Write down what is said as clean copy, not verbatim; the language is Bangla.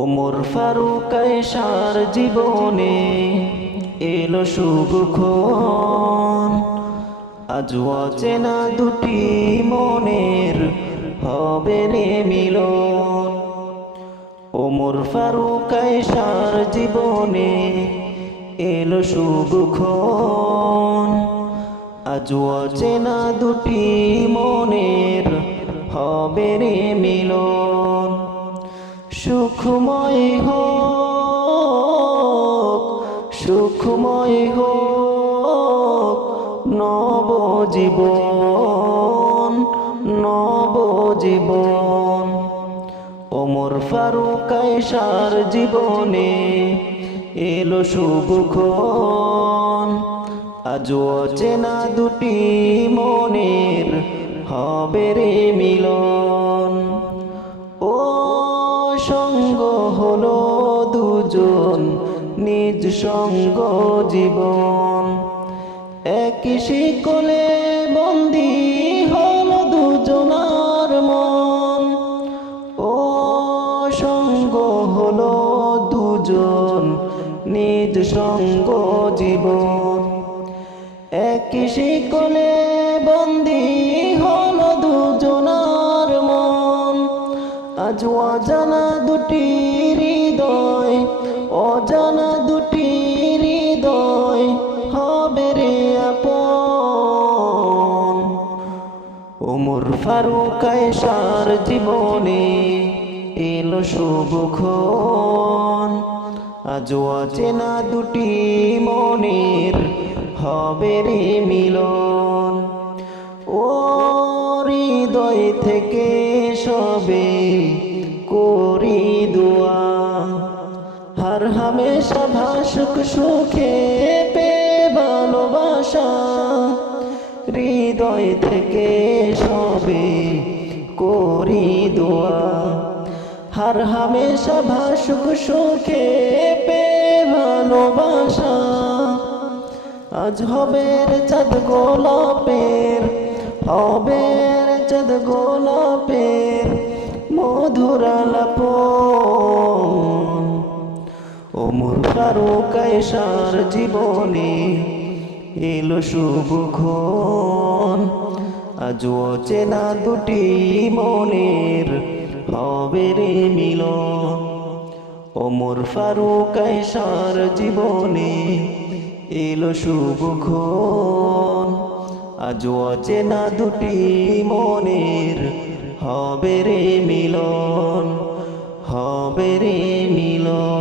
ওমর ফারুক আয়েশার জীবনে এলো শুভক্ষণ, আজ অচেনা দুটি মনের হবে রে মিলন। ওমর ফারুক আয়েশার জীবনে এলো শুভক্ষণ, আজ অচেনা দুটি মনের হবে রে মিলন। সুখময় হোক, সুখময় হোক নবজীবন, নবজীবন। ওমর ফারুক আয়েশার জীবনে এলো শুভক্ষণ, আজ অচেনা দুটি মনের হবে রে মিলন। ও সঙ্গ হলো দুজন, নিজ সঙ্গ জীবন, একই শিকলে বন্দী হলো দুজনার মন। ও সঙ্গ হলো দুজন, নিজ সঙ্গ জীবন, একই শিকলে বন্দী হলো দুজনার মন। আজ অজানা দুটি হৃদয়, অজানা দুটি হৃদয় হবে রে আপন। ওমর ফারুক আয়েশার জীবনে এলো শুভক্ষণ, আজ অচেনা দুটি মনের হবে রে মিলন। ও হৃদয় থেকে সবে করি দোয়া, হর হামেশা ভাসুক সুখে পে ভালোবাসা। হৃদয় থেকে সবে করি দোয়া, হর হামেশা ভাসুক সুখে পে ভালোবাসা। আজ হবে রে চাঁদ গোলাপের, হবে রে চাঁদ গোলাপের মধুর আলাপন। ওমর ফারুক আয়েশার জীবনে এলো শুভক্ষণ, আজ অচেনা দুটি মনের হবে রে মিলন। ওমর ফারুক আয়েশার জীবনে এলো শুভক্ষণ, আজ অচেনা দুটি মনের হবে রে মিলন, হবে রে মিলন।